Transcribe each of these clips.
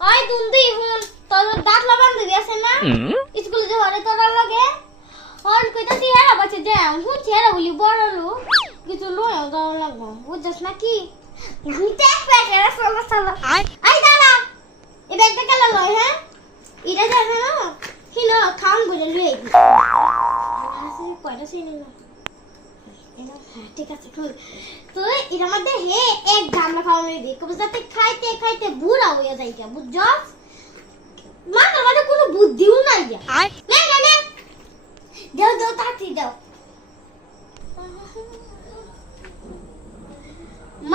ওই দুন্দি হুন তোর দাঁত লাগান দিবি আছে না স্কুলে যে হরে তোর লাগে আর কইতাছি হেরা বাচ্চা যে হুন ছেড়া বলি বড় লো কিছু লয় দাও লাগবো বুঝছস না কি দেখ বেটা চলো চলো আই দাঁড়া এই ব্যাগটা কেলা লয় হ্যাঁ এটা জানো না কি না খান বলে লই আসি কয়টা সিনে না ঠিক আছে খুল তো এর মধ্যে হে এক গামলা খাওয়া দিবি কবে যাতে খাইতে খাইতে বুড়া হয়ে যায় কি বুঝছস মাথার মধ্যে কোনো বুদ্ধিও নাই যা না না না দাও দাও তাতি দাও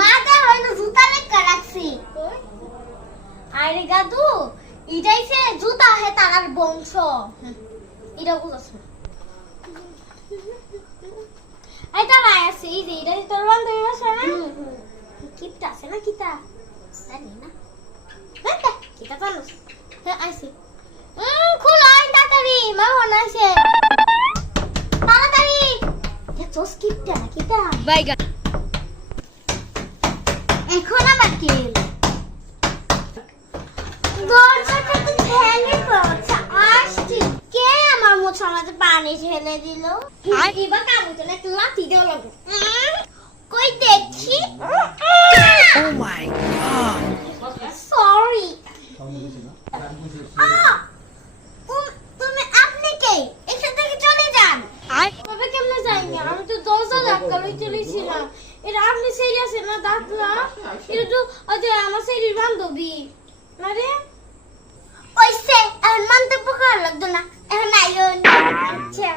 মাথা হইলো জুতা লেখা রাখছি আরে গাদু এটাই সে জুতা হে তার বংশ এটা বুঝছস না এই দাঁড়া আছে এই যে এটা তোর বান্ধবী বাসা না কিটা আছে না কিটা জানি না হ্যাঁ কিটা জানো হ্যাঁ আইছি খোলা তাড়াতাড়ি মা মনে আছে তাড়াতাড়ি এত কিটা কিটা বাইগা এখন আবার কি দরজাটা তো ভেঙে পড়ছে আসছি কে আমার মুখের মধ্যে পানি ঢেলে দিল আর এবার কাবুতরে একটা লাথি দেওয়া লাগবে কই দেখছি ও মাই গড সরি তুমি আপনি কে এখান থেকে চলে যান তবে কেমনে যাইনি আমি তো দরজা ধাক্কালই চলেছিলাম এটা আপনি সিরিয়াস না দাদা এটা তো আজ আমার শরীর বান্ধবী না রে ওইসে আর মন্তব্য করা লাগতো না এখন আইও আচ্ছা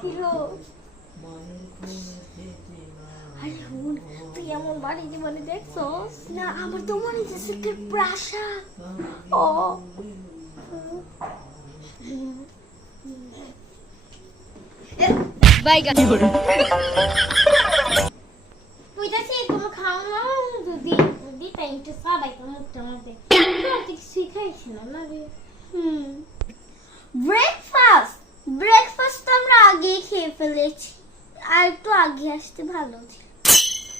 হিরো আরে হুন তুই এমন বাড়ি জীবনে দেখছস না আমার তো মনে হচ্ছে একটা প্রাসাদ ও বাইগা কইতাছি তুমি খাও না দুদি দুদি টাইমটা সবাই তো মুখটা মধ্যে ঠিক শিখাইছিল না রে ব্রেকফাস্ট তো আমরা আগে খেয়ে ফেলেছি আর একটু আগে আসতে ভালো ছিল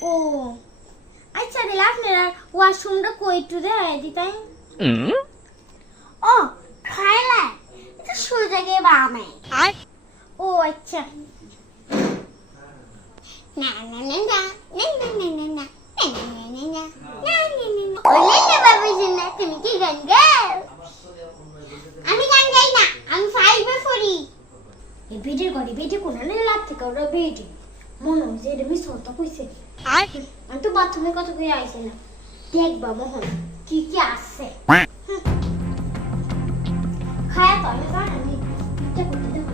ও আচ্ছা রে আপনারা ওয়াশরুমটা কই টু রে দিতাই ও খাইলা এটা সোজা গিয়ে বামে ও আচ্ছা না না না না না না না না না তুমি কি গান গাও আমি গান গাই না আমি ফাইভে পড়ি এই বেডের ঘরে বেডে কোনানে লাগতে কাউরা বেডে মনে হচ্ছে এটা মিস হতো কইছে আমি তো বাথরুমে কত করে আইছে না দেখবা মোহন কি কি আছে খায়া তো আমি জানি এটা করতে দেখো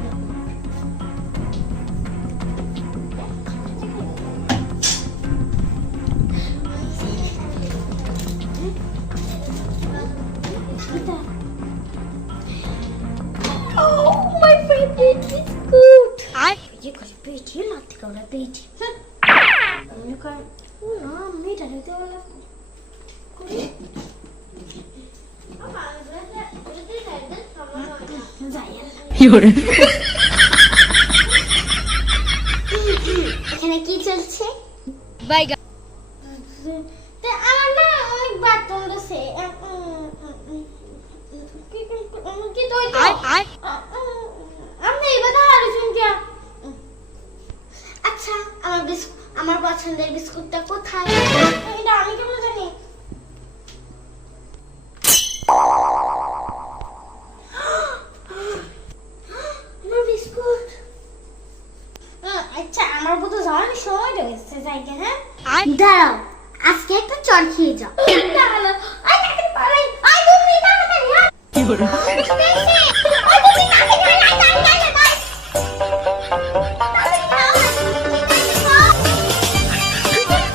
Oh, my favorite biscuit. Beji kare beji latte kaura beji. Amne kar na meta rete wala. Yore. এখানে কি চলছে? বাইগা। তে আমার না অনেক বাথরুম আছে। কি তো আমি এই কথা আর শুনছিয়া আচ্ছা আমার পছন্দের বিস্কুটটা কোথায় এটা আমি কেমন জানি আমার বিস্কুট আচ্ছা আমার বুঝতে যাওয়ার সময় রয়েছে যাইতে হ্যাঁ দাঁড়াও আজকে একটা চর খেয়ে যাও দাঁড়ালো আই তাড়াতাড়ি পালাই আই তুমি তাড়াতাড়ি কি করে